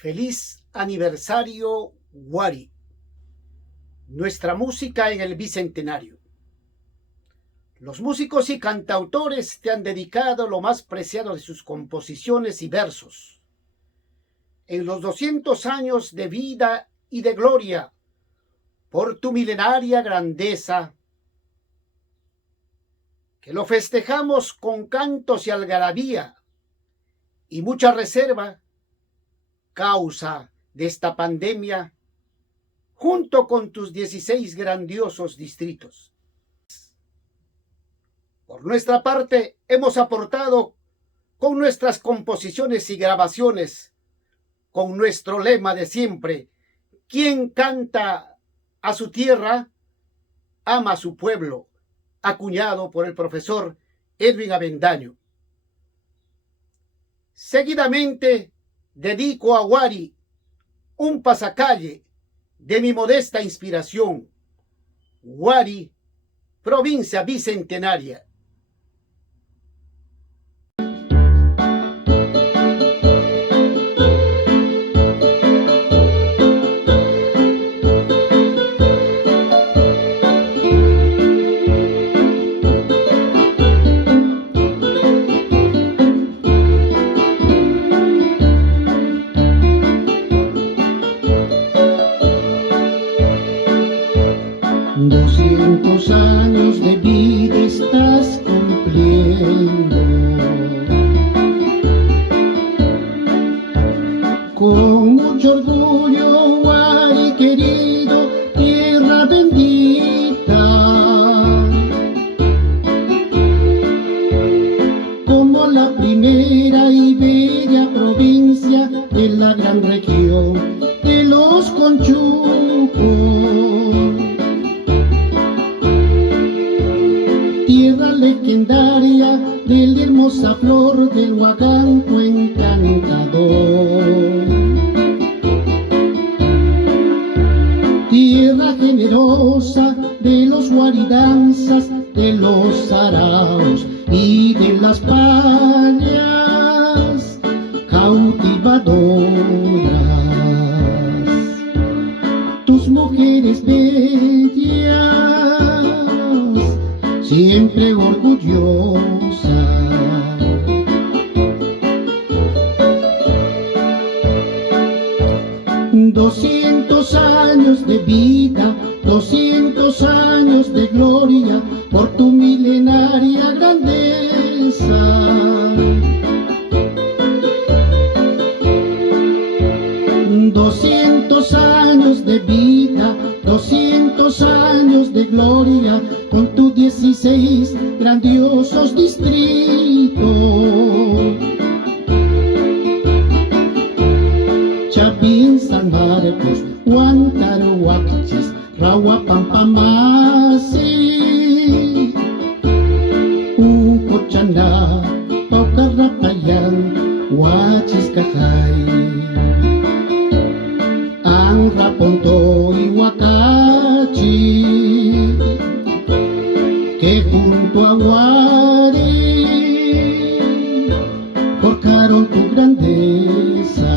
Feliz aniversario, Huari. Nuestra música en el bicentenario. Los músicos y cantautores te han dedicado lo más preciado de sus composiciones y versos. En los 200 años de vida y de gloria, por tu milenaria grandeza, que lo festejamos con cantos y algarabía y mucha reserva, causa de esta pandemia, junto con tus 16 grandiosos distritos. Por nuestra parte, hemos aportado con nuestras composiciones y grabaciones, con nuestro lema de siempre: quien canta a su tierra, ama a su pueblo, acuñado por el profesor Edwin Avendaño. Seguidamente, dedico a Huari un pasacalle de mi modesta inspiración. Huari, provincia bicentenaria. Años de vida estás cumpliendo, con mucho orgullo, Huari querido, tierra bendita, como la primera y bella provincia de la gran región de los Conchucos. Legendaria de la hermosa flor del huacanco encantador, tierra generosa de los huaridanzas, de los saraos y de las payas cautivadoras. Tus mujeres bellas, siempre orgullosa, 200 años de vida, 200 años de gloria, por tu milenaria grandeza. 200 años de vida, 200 años de gloria, con tus 16 grandiosos distritos. Chapín, San Marcos, Huantaruachis, Rahuapampamasi, Ucochaná, Paucarrapayán, Huachis-Cajay, Anraponto y Huacachi, que junto a Huari forjaron tu grandeza.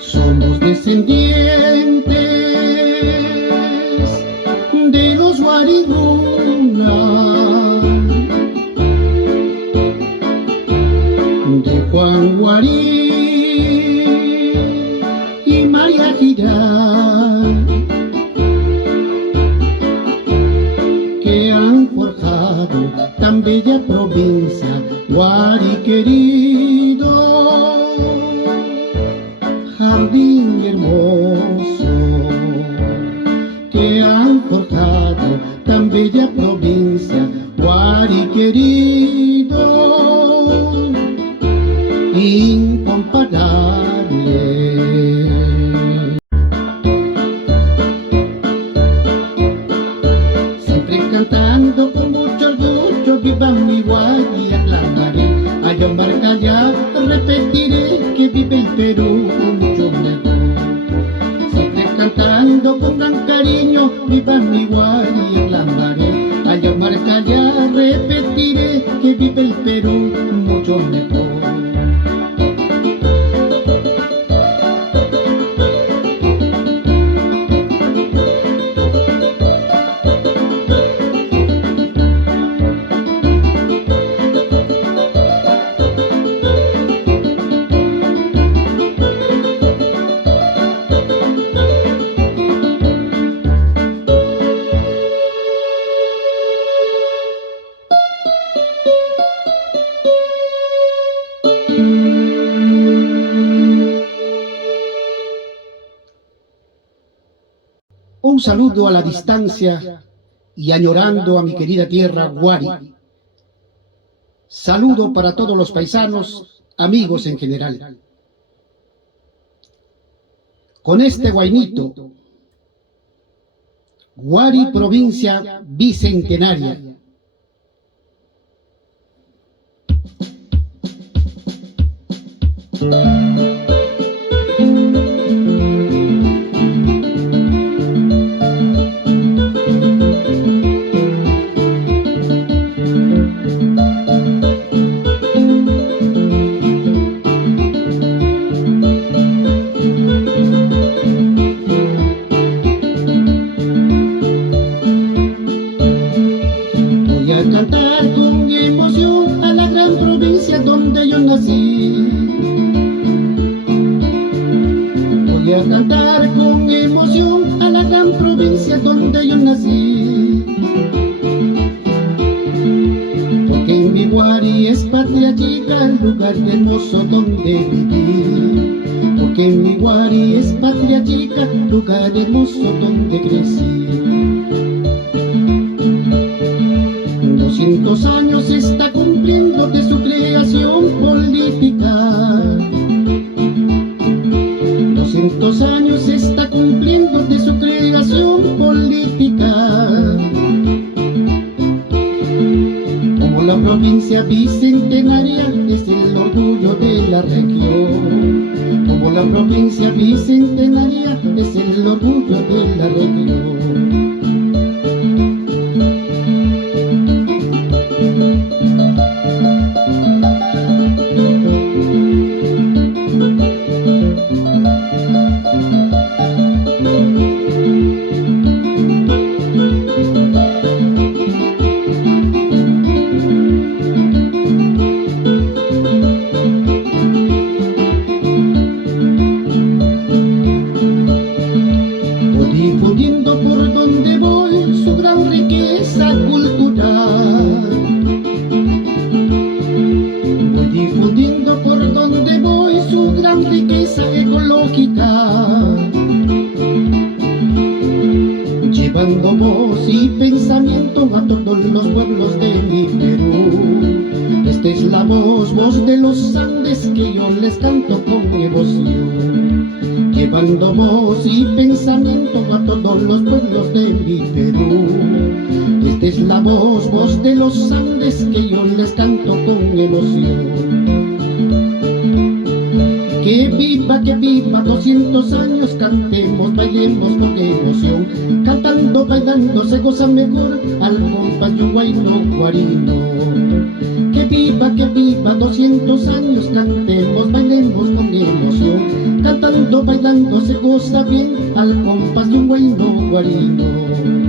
Somos descendientes de los Huariruna, de Juan Huari y María Girán, que han forjado tan bella provincia, Huari querido, jardín hermoso, que han forjado tan bella provincia, Huari querido, incomparable. Siempre cantando con mucho orgullo, viva mi Huari, aclamaré, a John Barcaya, repetir repetiré que vive el Perú mucho mejor. Siempre cantando con gran cariño, viva mi Guari en la marea. Al llamar callar repetiré que vive el Perú mucho mejor. Un saludo a la distancia y añorando a mi querida tierra Guari. Saludo para todos los paisanos, amigos en general. Con este guainito, Guari, provincia bicentenaria. Cantar con emoción a la gran provincia donde yo nací. Voy a cantar con emoción a la gran provincia donde yo nací. Porque en mi Guari es patria chica, lugar hermoso donde viví. Porque en mi Guari es patria chica, lugar hermoso donde crecí. 200 años está cumpliendo de su creación política. 200 años está cumpliendo de su creación política. Como la provincia bicentenaria es el orgullo de la región. Como la provincia bicentenaria es el orgullo de la región. Difundiendo por donde voy su gran riqueza cultural. Voy difundiendo por donde voy su gran riqueza ecológica. Llevando voz y pensamiento a todos los pueblos de mi Perú. Esta es la voz de los Andes que yo les canto con emoción. Llevando voz y pensamiento a todos los pueblos de mi Perú. Esta es la voz de los Andes que yo les canto con emoción. Que viva 200 años, cantemos, bailemos con emoción. Cantando, bailando se goza mejor al compás de un guayno guarino. Que viva 200 años, cantemos, bailemos con emoción. Cantando, bailando se goza bien al compás de un guayno guarino.